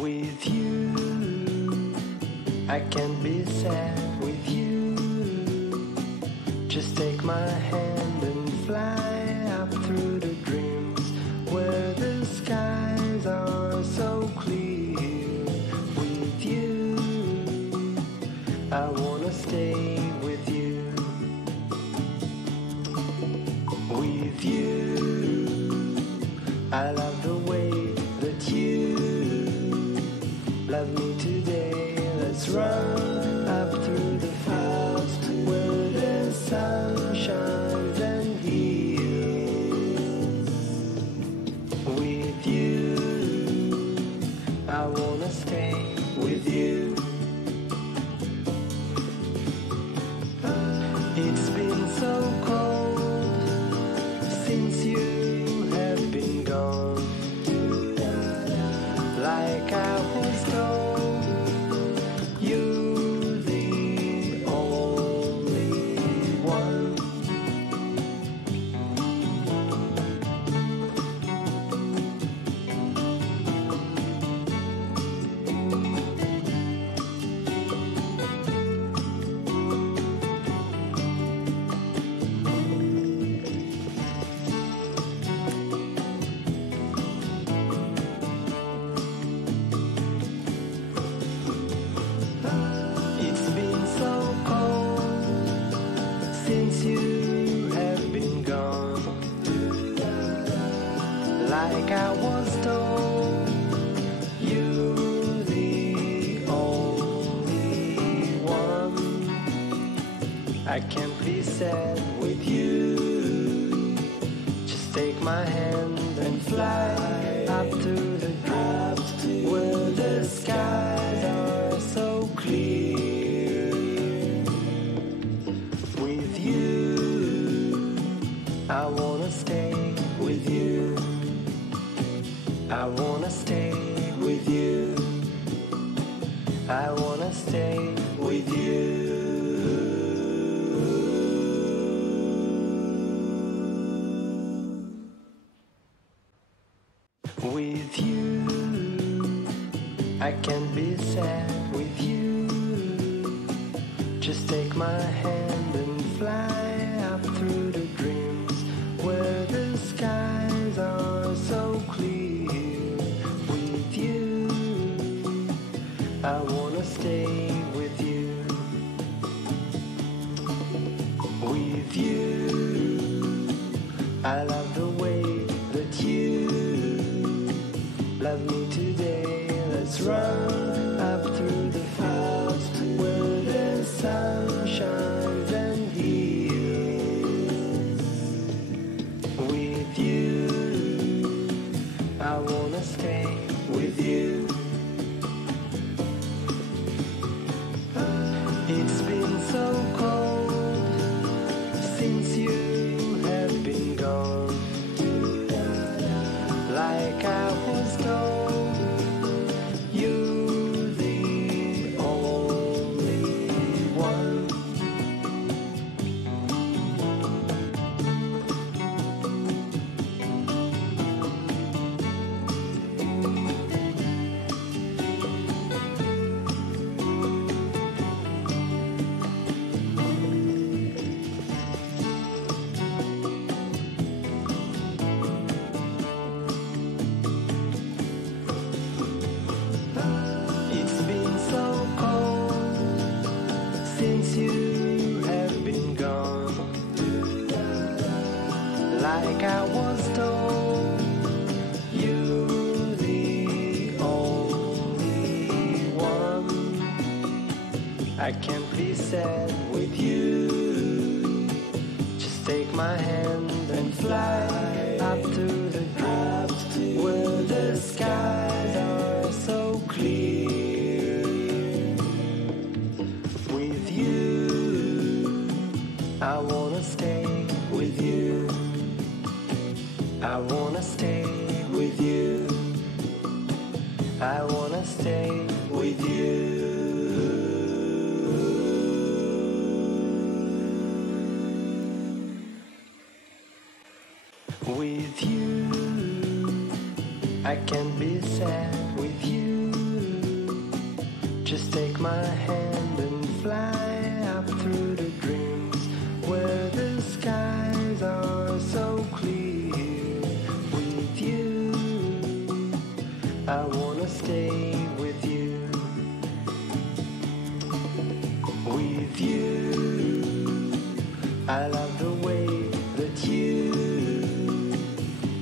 With you, I can't be sad with you. Just take my hand and fly up through the dreams where the skies are so clear. With you, I wanna stay with you. With you, I love the way that you love me today. Let's run up through the fields where the sun shines and heals. With you, I wanna stay with you. It's been so cold since you have been gone. Like I was told, you're the only one. Since you have been gone, like I was told, you're the only one. I can't be sad with you. Just take my hand and fly up to the dreams where the skies are so clear. I wanna stay with you. I wanna stay with you. I wanna stay with you. With you, I can't be sad with you. Just take my hand and fly up through the dreams where the skies are so clear. With you, I wanna stay with you. With you, I love the way that you love me today. Let's run up through the fields where the sun shines and heals. With you, I wanna stay with you. It's been so cold since you have been gone. Like I was told, you're the only one. Since you have been gone, like I was told, you're the only one. I can't be sad with you. Just take my hand and fly up to the dreams where the skies are so clear. With you, I wanna stay with you. I wanna stay with you. I wanna stay with you. With you, I can't be sad with you. Just take my hand and fly up through the dreams where the skies are so clear. With you, I wanna stay with you. With you, I love the way that you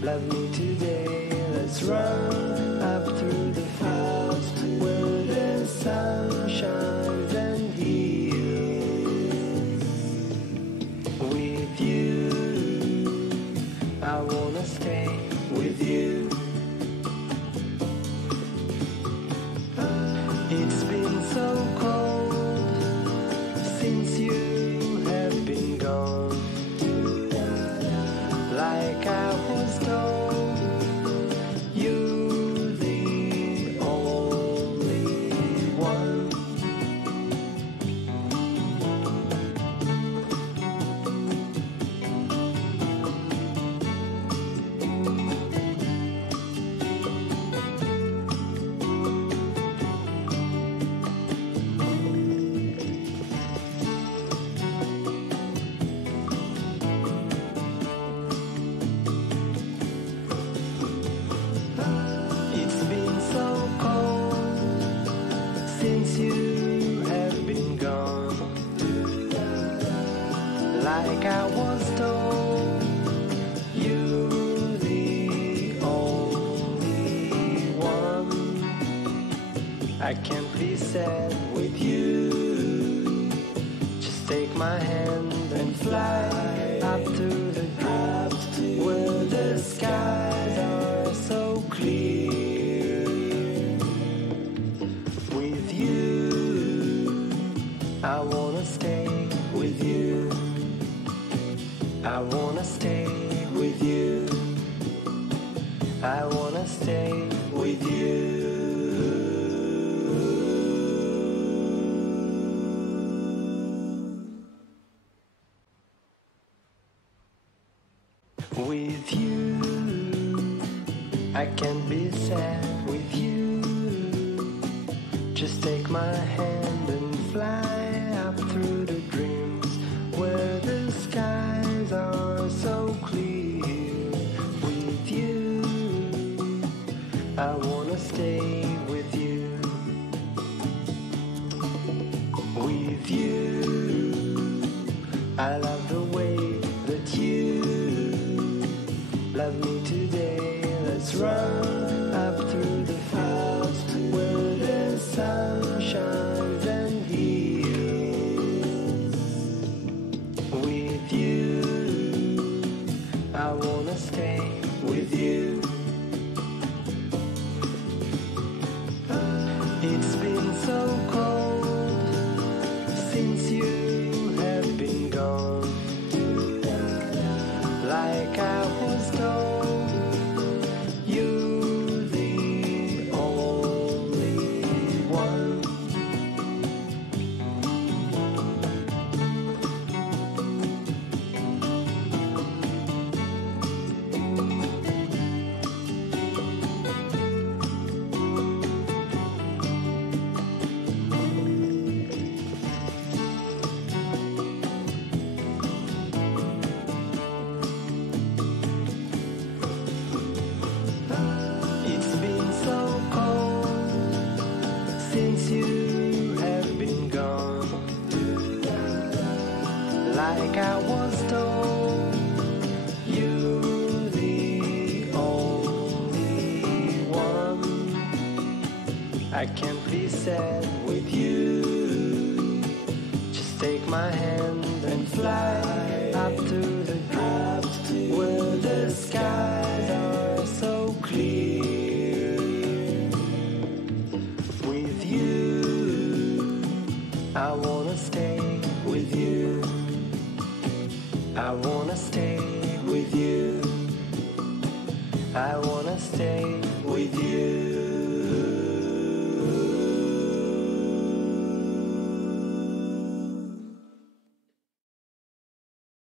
love me today. Let's run up through the fields where the sun shines and heals. With you, I wanna stay with you. It's been so cold since you have been gone. Like I was told, you're the only one. It's been so cold since you have been gone. Like I was told, you're the only one. I can't be sad with you. Just take my hand and fly up to the dreams where the skies are so clear. With you, I wanna stay with you. I wanna stay with you. I wanna stay with you. With you, I can't be sad with you. Just take my hand and fly up through the dreams where the skies are so clear. With you, I wanna stay with you. With you, I love the way that you love me today. Let's run up through the fields where the sun shines and heals. With you, I wanna stay with you. It's been so cold since you have been gone. Like I was told, you're the only one. It's been so cold since you have been gone. Like I was told, you're the only one. I can't be sad with you. Just take my hand and fly